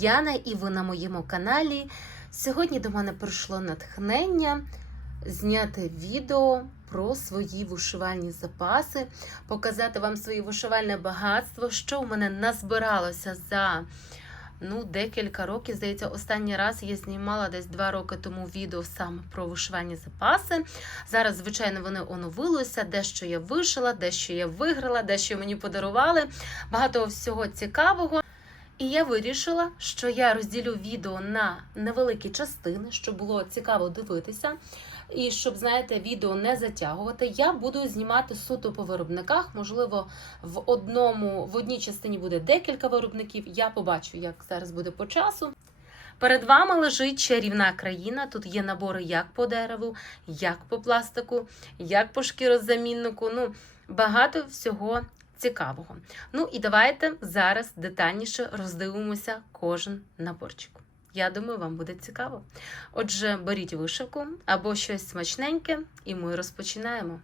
Яна і ви на моєму каналі. Сьогодні до мене прийшло натхнення зняти відео про свої вишивальні запаси, показати вам своє вишивальне багатство, що у мене назбиралося за ну, декілька років. Здається, останній раз я знімала десь два роки тому відео саме про вишивальні запаси. Зараз, звичайно, вони оновилися. Дещо я вишила, дещо я виграла, дещо мені подарували. Багато всього цікавого. І я вирішила, що я розділю відео на невеликі частини, щоб було цікаво дивитися. І щоб, знаєте, відео не затягувати, я буду знімати суто по виробниках. Можливо, в одному в одній частині буде декілька виробників. Я побачу, як зараз буде по часу. Перед вами лежить чарівна країна. Тут є набори як по дереву, як по пластику, як по шкірозаміннику. Ну, багато всього цікавого. Ну і давайте зараз детальніше роздивимося кожен наборчик. Я думаю, вам буде цікаво. Отже, беріть вишивку або щось смачненьке, і ми розпочинаємо.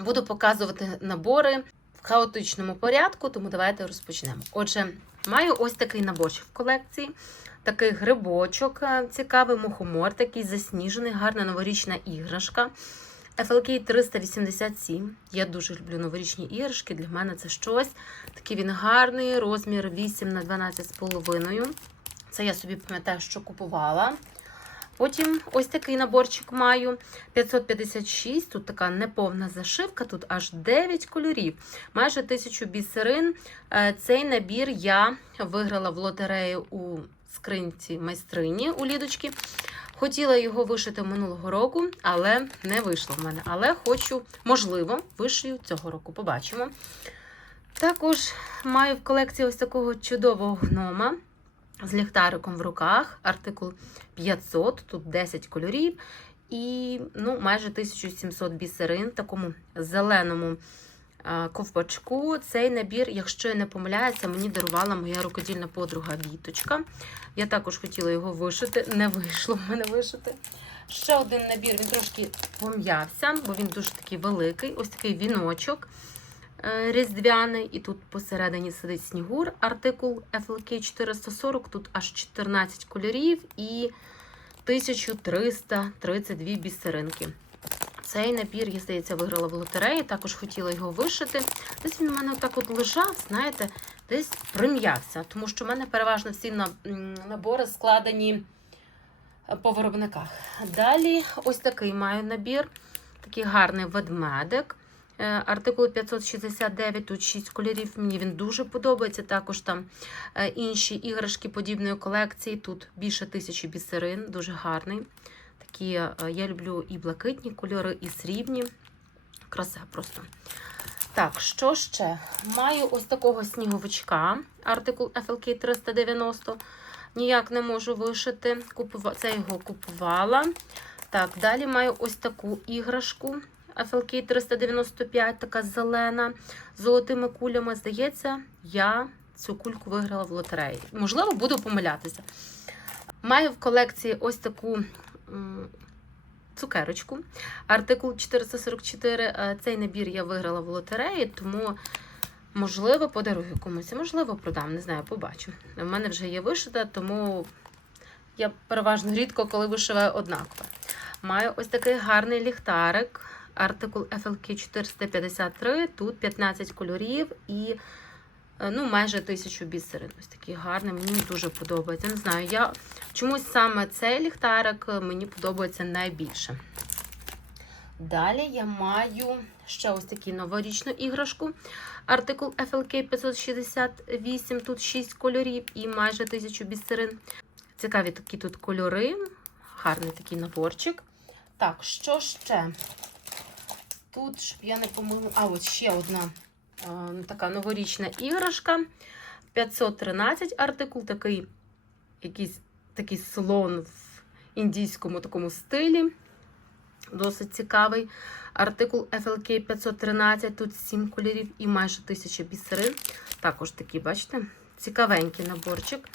Буду показувати набори в хаотичному порядку, тому давайте розпочнемо. Отже, маю ось такий наборчик в колекції. Такий грибочок е, цікавий, мухомор, такий засніжений, гарна новорічна іграшка. FLK 387. Я дуже люблю новорічні іграшки. Для мене це щось. Такий він гарний, розмір 8 на 12,5. Це я собі пам'ятаю, що купувала. Потім ось такий наборчик маю 556. Тут така неповна зашивка, тут аж 9 кольорів, майже 1000 бісерин. Е, Цей набір я виграла в лотерею у скринці майстрині у Лідочки. Хотіла його вишити минулого року, але не вийшло в мене. Але хочу, можливо, вишию цього року. Побачимо. Також маю в колекції ось такого чудового гнома з ліхтариком в руках. Артикул 500, тут 10 кольорів. І ну, майже 1700 бісерин в такому зеленому ковпачку. Цей набір, якщо я не помиляюся, мені дарувала моя рукодільна подруга Віточка. Я також хотіла його вишити, не вийшло в мене вишити. Ще один набір, він трошки пом'явся, бо він дуже такий великий. Ось такий віночок е, різдвяний. І тут посередині сидить снігур. Артикул FLK 440, тут аж 14 кольорів і 1332 бісеринки. Цей набір, я здається, виграла в лотереї, також хотіла його вишити. Десь він у мене отак от лежав, знаєте, десь прим'явся, тому що в мене переважно всі набори складені е, по виробниках. Далі ось такий маю набір, такий гарний ведмедик. Е, Артикул 569, тут 6 кольорів. Мені він дуже подобається. Також там е, інші іграшки подібної колекції. Тут більше тисячі бісерин, дуже гарний. Такі е, я люблю і блакитні кольори, і срібні. Краса просто. Так, що ще? Маю ось такого сніговичка, артикул FLK 390. Ніяк не можу вишити. Це його купувала. Так, далі маю ось таку іграшку. FLK 395, така зелена, з золотими кулями. Здається, я цю кульку виграла в лотереї. Можливо, буду помилятися. Маю в колекції ось таку цукерочку. Артикул 444. Е, Цей набір я виграла в лотереї, тому, можливо, подарую комусь, можливо, продам, не знаю, побачу. У мене вже є вишита, тому я переважно рідко, коли вишиваю однаково. Маю ось такий гарний ліхтарик. Артикул FLK 453. Тут 15 кольорів і ну, майже тисячу бісерин. Ось такий гарний, мені дуже подобається. Не знаю, я чомусь саме цей ліхтарик е, мені подобається найбільше. Далі я маю ще ось таку новорічну іграшку. Артикул FLK 568, тут 6 кольорів і майже 1000 бісерин. Цікаві такі тут кольори. Гарний такий наборчик. Так, що ще? Тут, щоб я не помила. А, от ще одна е, така новорічна іграшка. 513 артикул, такий якийсь такий слон в індійському такому стилі. Досить цікавий. Артикул FLK 513, тут 7 кольорів і майже 1000 бісерин. Також такий, бачите, цікавенький наборчик.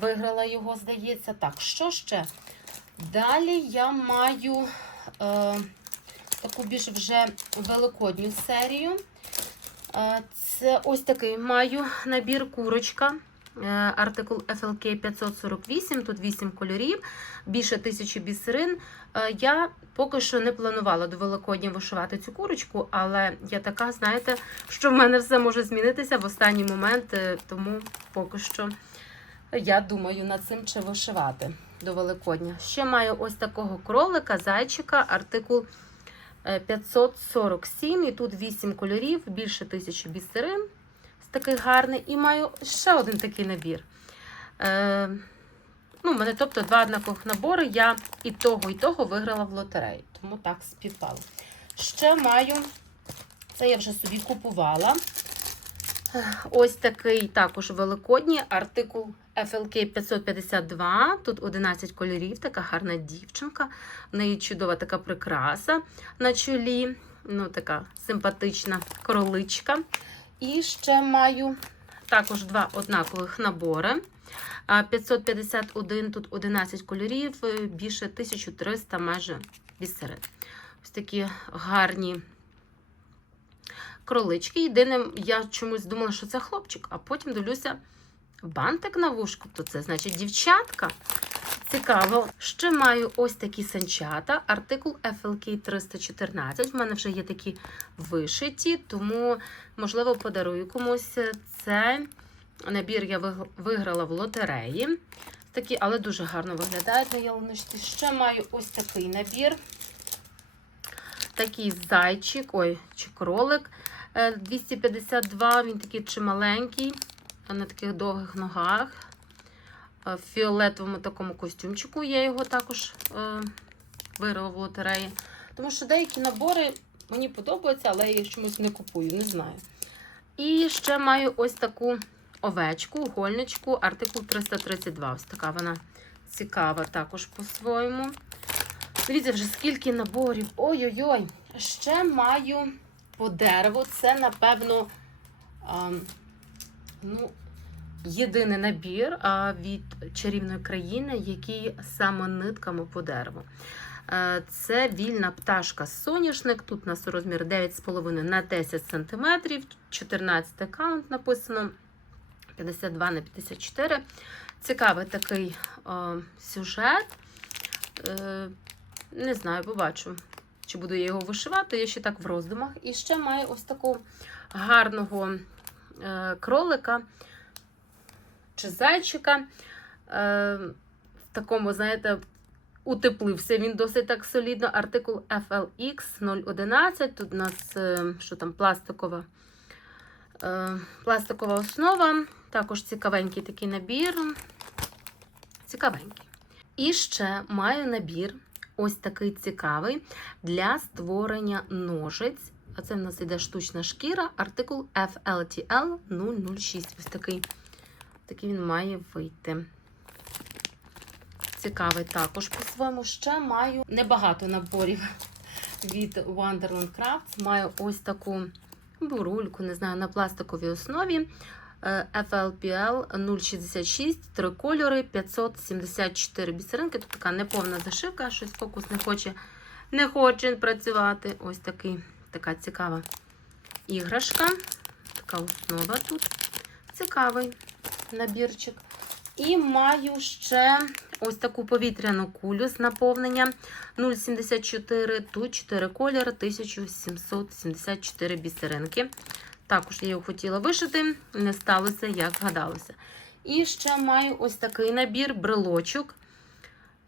Виграла його, здається. Так, що ще? Далі я маю е, таку більш вже великодню серію. Це ось такий маю набір курочка. Е, Артикул FLK 548, тут 8 кольорів, більше тисячі бісерин. Е, Я поки що не планувала до Великодня вишивати цю курочку, але я така, знаєте, що в мене все може змінитися в останній момент, е, тому поки що я думаю над цим чи вишивати до Великодня. Ще маю ось такого кролика, зайчика, артикул 547, і тут 8 кольорів, більше тисячі бісерин такий гарний. І маю ще один такий набір. Е, ну, мене, тобто, два однакових набори. Я і того, і того виграла в лотереї. Тому так співпало. Ще маю, це я вже собі купувала. Е, Ось такий також великодній артикул FLK 552. Тут 11 кольорів, така гарна дівчинка. В неї чудова така прикраса на чолі. Ну, така симпатична кроличка. І ще маю також два однакових набори. 551, тут 11 кольорів, е, більше 1300 майже бісерин. Ось такі гарні кролички. Єдине, я чомусь думала, що це хлопчик, а потім дивлюся бантик на вушку, то це значить дівчатка. Цікаво, ще маю ось такі санчата, артикул FLK 314. В мене вже є такі вишиті, тому, можливо, подарую комусь цей набір я виграла в лотереї. Такі, але дуже гарно виглядають на ялиночці. Ще маю ось такий набір. Такий зайчик, ой, чи кролик. Е, 252, він такий чималенький, на таких довгих ногах. Е, В фіолетовому такому костюмчику я його також е, виграла в лотереї. Тому що деякі набори мені подобаються, але я їх чомусь не купую, не знаю. І ще маю ось таку овечку, гольничку, артикул 332. Ось така вона цікава також по-своєму. Дивіться, вже скільки наборів. Ой-ой-ой. Ще маю по дереву. Це, напевно, а, ну, єдиний набір від чарівної країни, який саме нитками по дереву. Е, Це вільна пташка соняшник. Тут у нас розмір 9,5 на 10 см, 14 каунт написано, 52 на 54. Цікавий такий е, сюжет. Е, не знаю, побачу, чи буду я його вишивати. Я ще так в роздумах. І ще маю ось такого гарного кролика чи зайчика. Е, в такому, знаєте, утеплився він досить так солідно. Артикул FLX 011. Тут у нас е, що там, пластикова, е, пластикова основа. Також цікавенький такий набір. Цікавенький. І ще маю набір, ось такий цікавий, для створення ножиць. А це в нас іде штучна шкіра, артикул FLTL 006. Ось такий, такий він має вийти. Цікавий також по-своєму. Ще маю небагато наборів від Wonderland Crafts. Маю ось таку бурульку, не знаю, на пластиковій основі. FLPL 066, три кольори, 574 бісеринки. Тут така неповна зашивка, щось фокус не хоче, не хоче працювати. Ось такий, така цікава іграшка. Така основа тут. Цікавий набірчик. І маю ще ось таку повітряну кулю з наповнення 0,74. Тут 4 кольори, 1774 бісеринки. Також я його хотіла вишити, не сталося, як згадалося. І ще маю ось такий набір брелочок.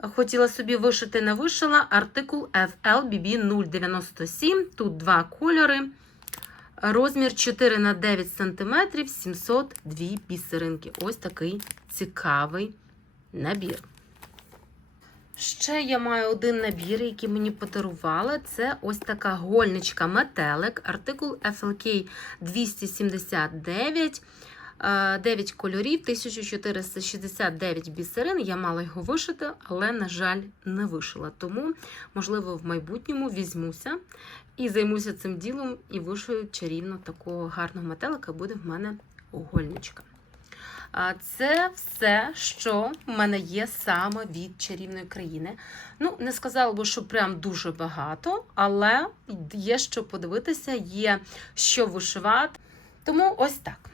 Хотіла собі вишити, не вишила. Артикул FLBB 097. Тут два кольори. Розмір 4 на 9 см, 702 бісеринки. Ось такий цікавий набір. Ще я маю один набір, який мені подарували. Це ось така гольничка метелик, артикул FLK 279. 9 кольорів, 1469 бісерин. Я мала його вишити, але, на жаль, не вишила. Тому, можливо, в майбутньому візьмуся і займуся цим ділом і вишию чарівно такого гарного метелика буде в мене гольничка. А Це все, що в мене є саме від чарівної країни. Ну, не сказала би, що прям дуже багато, але є що подивитися, є що вишивати. Тому ось так.